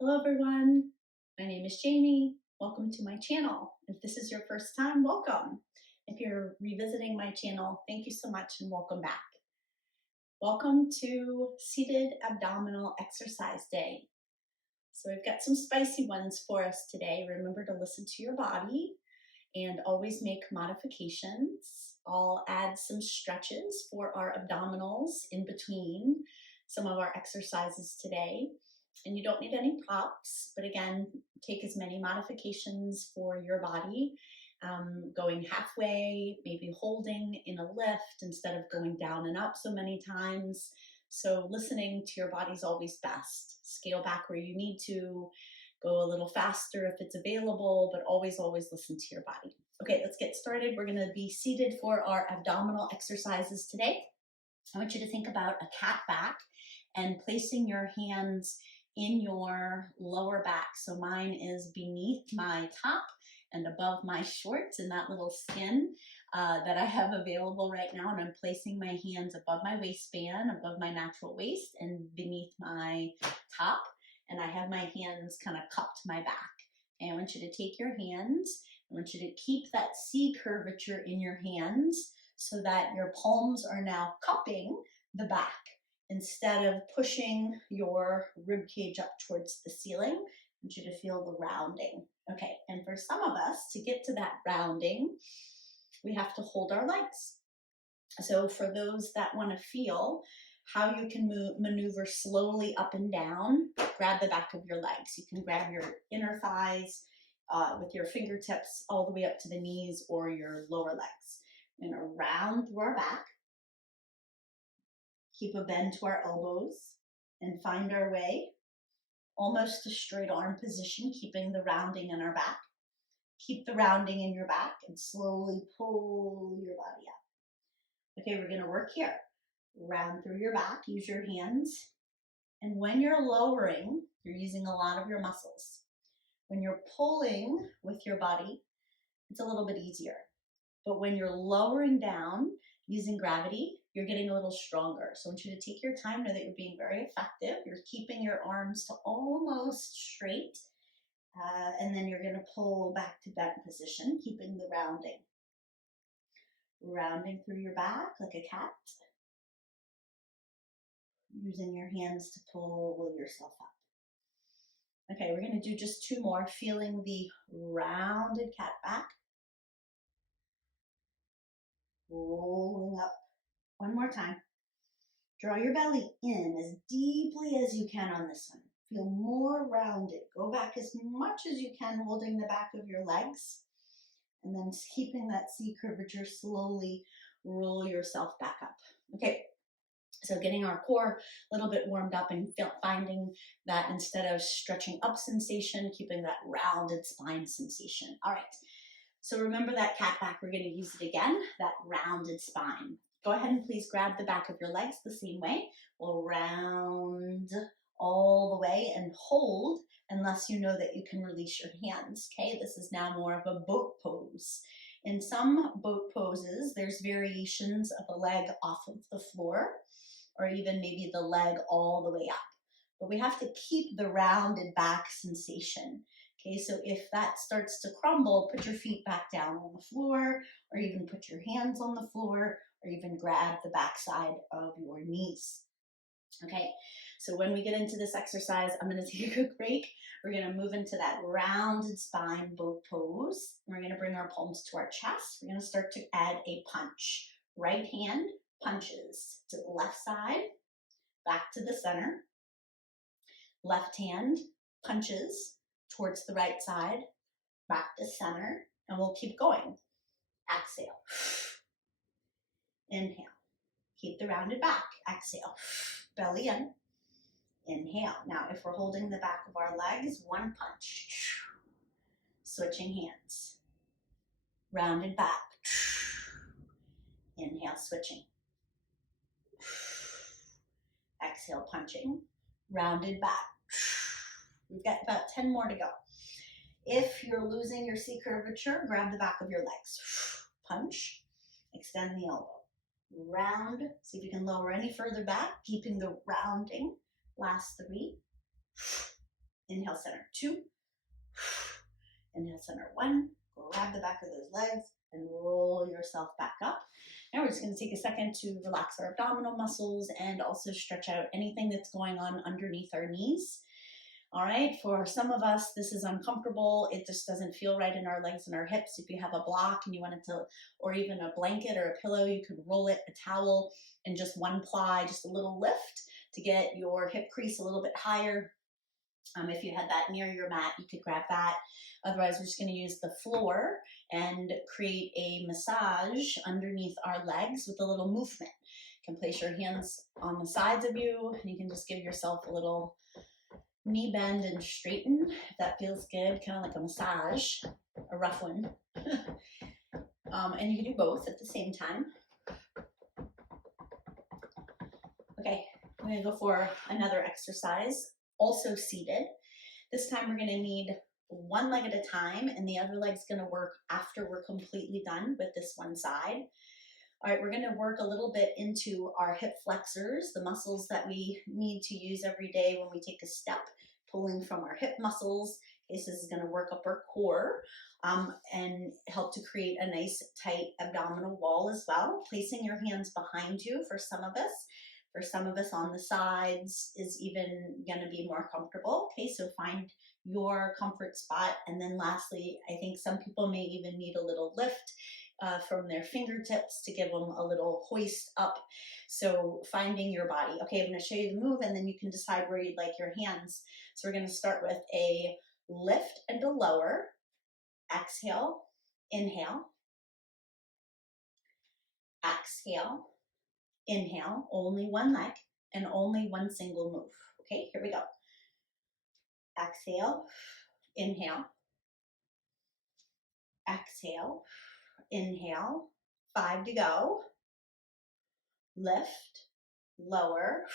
Hello everyone, my name is Jamie. Welcome to my channel. If this is your first time, welcome. If you're revisiting my channel, thank you so much and welcome back. Welcome to Seated Abdominal Exercise Day. So I've got some spicy ones for us today. Remember to listen to your body and always make modifications. I'll add some stretches for our abdominals in between some of our exercises today. And you don't need any props, but again, take as many modifications for your body, going halfway, maybe holding in a lift instead of going down and up so many times. So listening to your body is always best. Scale back where you need to, go a little faster if it's available, but always listen to your body. Okay, let's get started. We're gonna be seated for our abdominal exercises today. I want you to think about a cat back and placing your hands in your lower back. So mine is beneath my top and above my shorts in that little skin that I have available right now. And I'm placing my hands above my waistband, above my natural waist, and beneath my top. And I have my hands kind of cupped to my back. And I want you to take your hands, I want you to keep that C curvature in your hands so that your palms are now cupping the back instead of pushing your rib cage up towards the ceiling. I want you to feel the rounding. Okay, and for some of us, to get to that rounding, we have to hold our legs. So for those that want to feel how you can maneuver slowly up and down, grab the back of your legs. You can grab your inner thighs with your fingertips all the way up to the knees or your lower legs. We're going to round through our back, keep a bend to our elbows, and find our way almost to straight arm position, keeping the rounding in our back. Keep the rounding in your back and slowly pull your body up. Okay, we're going to work here. Round through your back, use your hands. And when you're lowering, you're using a lot of your muscles. When you're pulling with your body, it's a little bit easier. But when you're lowering down using gravity, you're getting a little stronger. So I want you to take your time, know that you're being very effective. You're keeping your arms to almost straight. And then you're going to pull back to bent position, keeping the rounding. Rounding through your back like a cat. Using your hands to pull yourself up. Okay, we're going to do just two more, feeling the rounded cat back. Rolling up. One more time. Draw your belly in as deeply as you can on this one. Feel more rounded. Go back as much as you can, holding the back of your legs. And then keeping that C curvature, slowly roll yourself back up. Okay. So getting our core a little bit warmed up and finding that instead of stretching up sensation, keeping that rounded spine sensation. All right. So remember that cat back, we're going to use it again, that rounded spine. Go ahead and please grab the back of your legs the same way. We'll round all the way and hold unless you know that you can release your hands. Okay, this is now more of a boat pose. In some boat poses, there's variations of a leg off of the floor, or even maybe the leg all the way up. But we have to keep the rounded back sensation. Okay, so if that starts to crumble, put your feet back down on the floor, or even put your hands on the floor, or even grab the backside of your knees. Okay, so when we get into this exercise, I'm going to take a quick break. We're going to move into that rounded spine boat pose. We're going to bring our palms to our chest. We're going to start to add a punch. Right hand punches to the left side, back to the center. Left hand punches towards the right side, back to center, and we'll keep going. Exhale. Inhale. Keep the rounded back. Exhale. Belly in. Inhale. Now, if we're holding the back of our legs, one punch. Switching hands. Rounded back. Inhale, switching. Exhale, punching. Rounded back. We've got about 10 more to go. If you're losing your C curvature, grab the back of your legs. Punch. Extend the elbow. Round. See if you can lower any further back, keeping the rounding. Last 3. Inhale, center, 2. Inhale, center, 1. Grab the back of those legs and roll yourself back up. Now we're just going to take a second to relax our abdominal muscles and also stretch out anything that's going on underneath our knees. All right, for some of us, this is uncomfortable. It just doesn't feel right in our legs and our hips. If you have a block and you want it to, or even a blanket or a pillow, you could roll it, a towel, and just one ply, just a little lift to get your hip crease a little bit higher. If you had that near your mat, you could grab that. Otherwise, we're just going to use the floor and create a massage underneath our legs with a little movement. You can place your hands on the sides of you, and you can just give yourself a little knee bend and straighten if that feels good, kind of like a massage, a rough one. And you can do both at the same time. Okay, I'm going to go for another exercise, also seated. This time we're going to need one leg at a time, and the other leg's going to work after we're completely done with this one side. All right, we're going to work a little bit into our hip flexors, the muscles that we need to use every day when we take a step, pulling from our hip muscles. This is going to work up our core and help to create a nice tight abdominal wall as well. Placing your hands behind you for some of us. For some of us on the sides is even going to be more comfortable. Okay, so find your comfort spot. And then lastly, I think some people may even need a little lift from their fingertips to give them a little hoist up. So finding your body. Okay, I'm going to show you the move and then you can decide where you'd like your hands. So we're going to start with a lift and a lower. Exhale, inhale. Exhale, inhale, only one leg and only one single move. Okay, here we go. Exhale, inhale. Exhale, inhale. 5 to go. Lift, lower.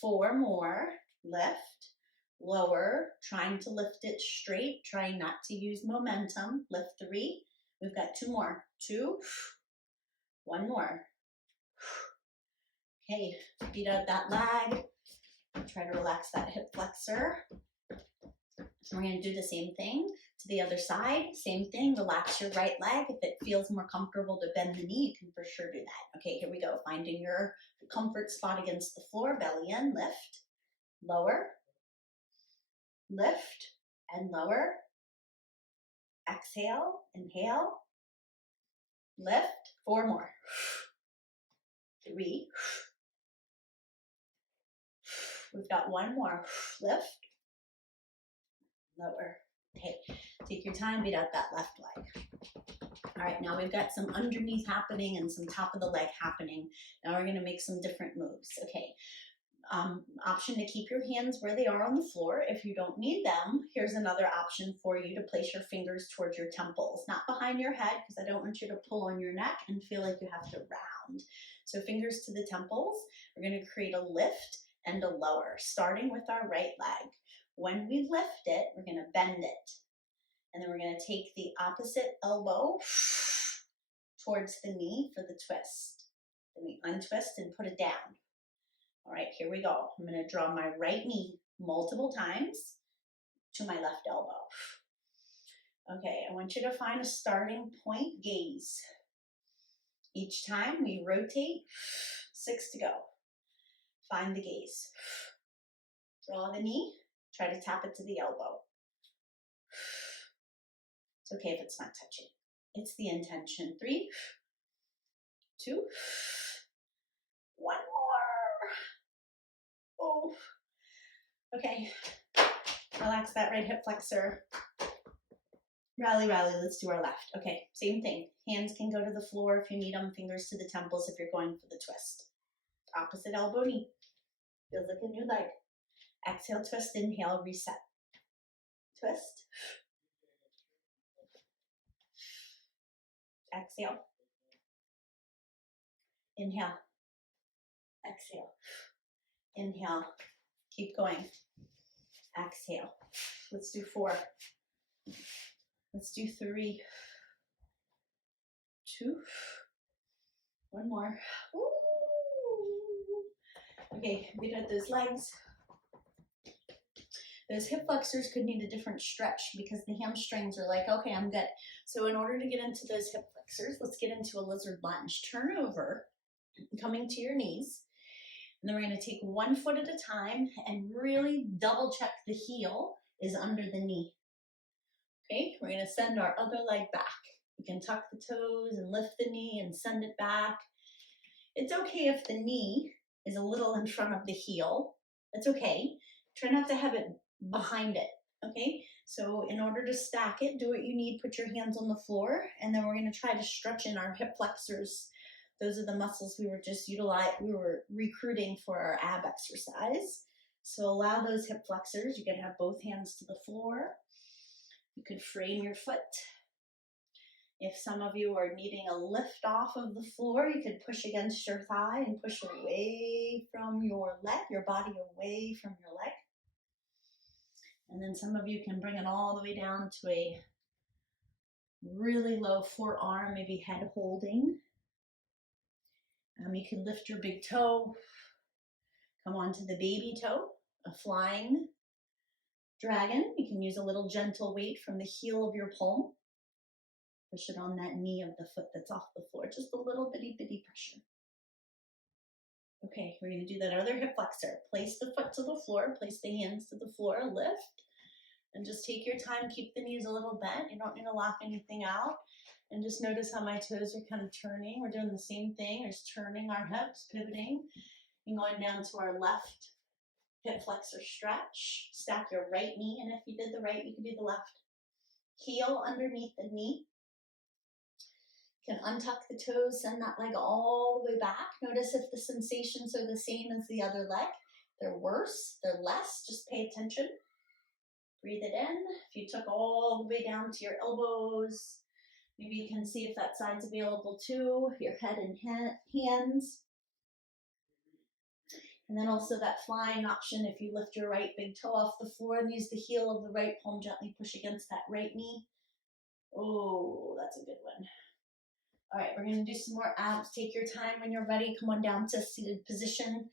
4 more. Lift, lower. Trying to lift it straight. Trying not to use momentum. Lift 3. We've got 2 more. 2. 1 more. Okay, beat out that leg. Try to relax that hip flexor. So we're going to do the same thing to the other side. Same thing, relax your right leg. If it feels more comfortable to bend the knee, you can for sure do that. Okay, here we go. Finding your comfort spot against the floor. Belly in, lift, lower, lift, and lower. Exhale, inhale, lift. 4 more. 3. We've got 1 more. Lift, lower. Okay, take your time, beat out that left leg. All right, now we've got some underneath happening and some top of the leg happening. Now we're going to make some different moves. Okay, option to keep your hands where they are on the floor. If you don't need them, here's another option for you to place your fingers towards your temples, not behind your head, because I don't want you to pull on your neck and feel like you have to round. So fingers to the temples. We're going to create a lift and a lower, starting with our right leg. When we lift it, we're going to bend it. And then we're going to take the opposite elbow towards the knee for the twist. Then we untwist and put it down. All right, here we go. I'm going to draw my right knee multiple times to my left elbow. Okay, I want you to find a starting point gaze. Each time we rotate, 6 to go. Find the gaze. Draw the knee, try to tap it to the elbow. It's okay if it's not touching. It's the intention. 3, 2, 1 more. Oh. Okay. Relax that right hip flexor. Rally, rally. Let's do our left. Okay, same thing. Hands can go to the floor if you need them. Fingers to the temples if you're going for the twist. Opposite elbow, knee. Feels like a new leg. Exhale, twist, inhale, reset. Twist. Exhale. Inhale. Exhale. Inhale. Keep going. Exhale. Let's do 4. Let's do 3. 2. 1 more. Ooh. Okay, beat out those legs. Those hip flexors could need a different stretch because the hamstrings are like, okay, I'm good. So in order to get into those hip flexors, let's get into a lizard lunge. Turn over, coming to your knees. And then we're going to take 1 foot at a time and really double check the heel is under the knee. Okay, we're going to send our other leg back. You can tuck the toes and lift the knee and send it back. It's okay if the knee is a little in front of the heel. That's okay. Try not to have it behind it, okay? So in order to stack it, do what you need. Put your hands on the floor, and then we're going to try to stretch in our hip flexors. Those are the muscles we were recruiting for our ab exercise. So allow those hip flexors. You can have both hands to the floor. You could frame your foot. If some of you are needing a lift off of the floor, you could push against your thigh and push away from your leg, your body away from your leg. And then some of you can bring it all the way down to a really low forearm, maybe head holding. You can lift your big toe, come onto the baby toe, a flying dragon. You can use a little gentle weight from the heel of your palm. Push it on that knee of the foot that's off the floor, just a little bitty pressure. Okay, we're going to do that other hip flexor. Place the foot to the floor, place the hands to the floor, lift, and just take your time. Keep the knees a little bent. You don't need to lock anything out. And just notice how my toes are kind of turning. We're doing the same thing. We're just turning our hips, pivoting, and going down to our left hip flexor stretch. Stack your right knee, and if you did the right, you can do the left. Heel underneath the knee. You can untuck the toes, send that leg all the way back. Notice if the sensations are the same as the other leg. They're worse, they're less, just pay attention. Breathe it in. If you took all the way down to your elbows, maybe you can see if that side's available too, your head and hands. And then also that flying option, if you lift your right big toe off the floor and use the heel of the right palm, gently push against that right knee. Oh, that's a good one. All right, we're going to do some more abs. Take your time when you're ready. Come on down to seated position.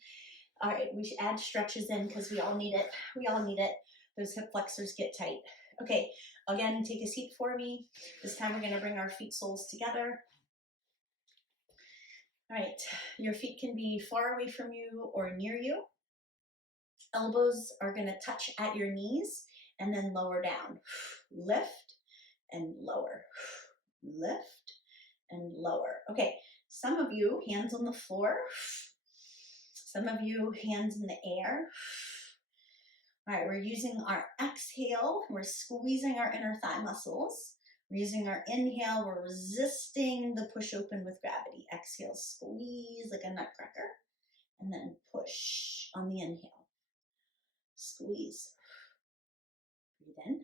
All right, we should add stretches in because we all need it. We all need it. Those hip flexors get tight. Okay, again, take a seat for me. This time we're going to bring our feet soles together. All right, your feet can be far away from you or near you. Elbows are going to touch at your knees and then lower down. Lift and lower. Lift and lower. Okay, some of you, hands on the floor. Some of you, hands in the air. All right, we're using our exhale. We're squeezing our inner thigh muscles. We're using our inhale. We're resisting the push open with gravity. Exhale, squeeze like a nutcracker. And then push on the inhale. Squeeze. Breathe in.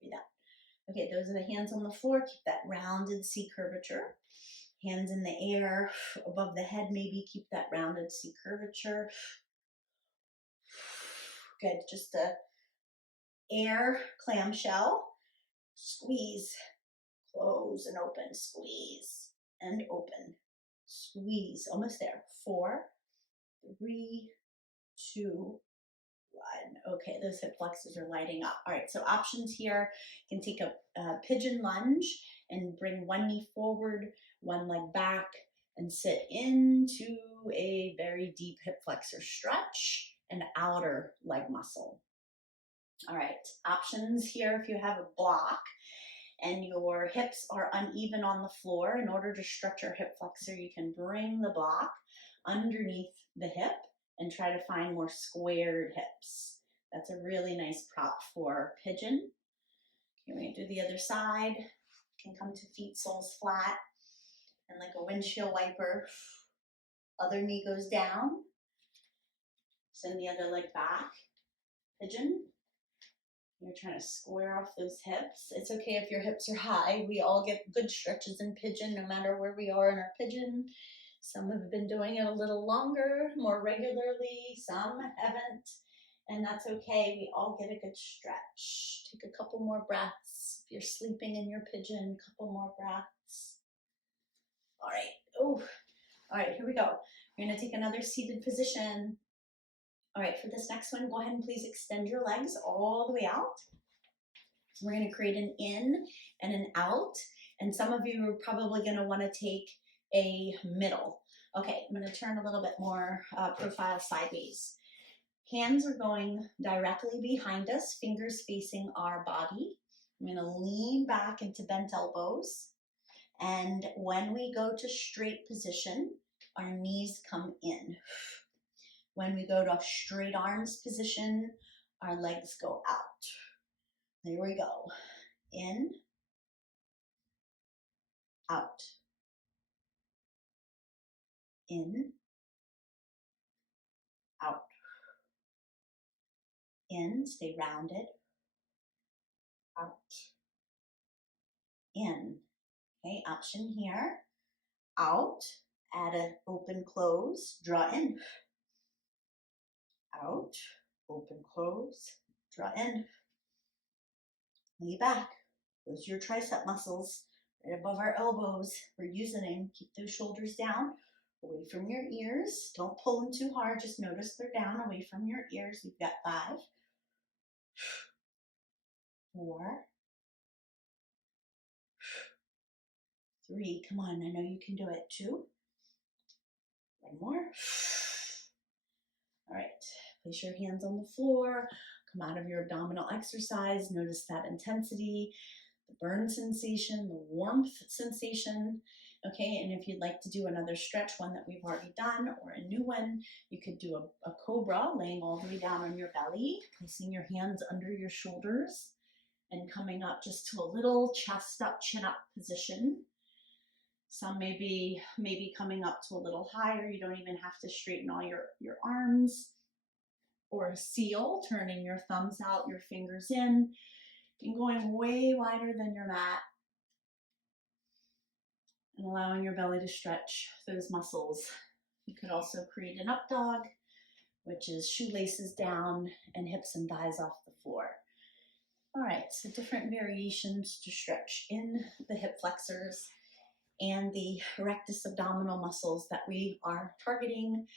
Breathe out. Okay, those are the hands on the floor. Keep that rounded C curvature. Hands in the air, above the head maybe. Keep that rounded C curvature. Good, just a air clamshell. Squeeze, close and open. Squeeze and open. Squeeze, almost there. 4, 3, 2, 1. Okay, those hip flexors are lighting up. All right, so options here. You can take a pigeon lunge and bring one knee forward, one leg back, and sit into a very deep hip flexor stretch and outer leg muscle. All right, options here. If you have a block and your hips are uneven on the floor, in order to stretch your hip flexor, you can bring the block underneath the hip and try to find more squared hips. That's a really nice prop for pigeon. Okay, we're going to do the other side. You can come to feet soles flat and like a windshield wiper. Other knee goes down. Send the other leg back. Pigeon. You're trying to square off those hips. It's okay if your hips are high. We all get good stretches in pigeon no matter where we are in our pigeon. Some have been doing it a little longer, more regularly. Some haven't. And that's okay. We all get a good stretch. Take a couple more breaths. If you're sleeping in your pigeon, a couple more breaths. All right. Oh, all right, here we go. We're going to take another seated position. All right, for this next one, go ahead and please extend your legs all the way out. We're going to create an in and an out. And some of you are probably going to want to take a middle. Okay, I'm going to turn a little bit more profile sideways. Hands are going directly behind us, fingers facing our body. I'm going to lean back into bent elbows. And when we go to straight position, our knees come in. When we go to straight arms position, our legs go out. There we go. In, out. In, out. In, stay rounded. Out. In. Okay, option here. Out, add an open close, draw in. Out, open close, draw in. Lay back. Those are your tricep muscles right above our elbows. We're using them. Keep those shoulders down, away from your ears. Don't pull them too hard. Just notice they're down, away from your ears. We've got 5, 4, 3. Come on, I know you can do it. 2. 1 more. All right, place your hands on the floor. Come out of your abdominal exercise. Notice that intensity, the burn sensation, the warmth sensation. Okay, and if you'd like to do another stretch, one that we've already done, or a new one, you could do a Cobra, laying all the way down on your belly, placing your hands under your shoulders, and coming up just to a little chest up, chin up position. Some may be maybe coming up to a little higher. You don't even have to straighten all your arms. Or a seal, turning your thumbs out, your fingers in, and going way wider than your mat. And allowing your belly to stretch those muscles. You could also create an up dog, which is shoelaces down and hips and thighs off the floor. All right, so different variations to stretch in the hip flexors and the rectus abdominal muscles that we are targeting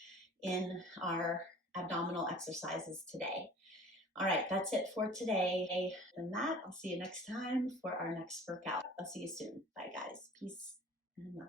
in our abdominal exercises today. All right, that's it for today. And that, I'll see you next time for our next workout. I'll see you soon. Bye, guys. Peace and love.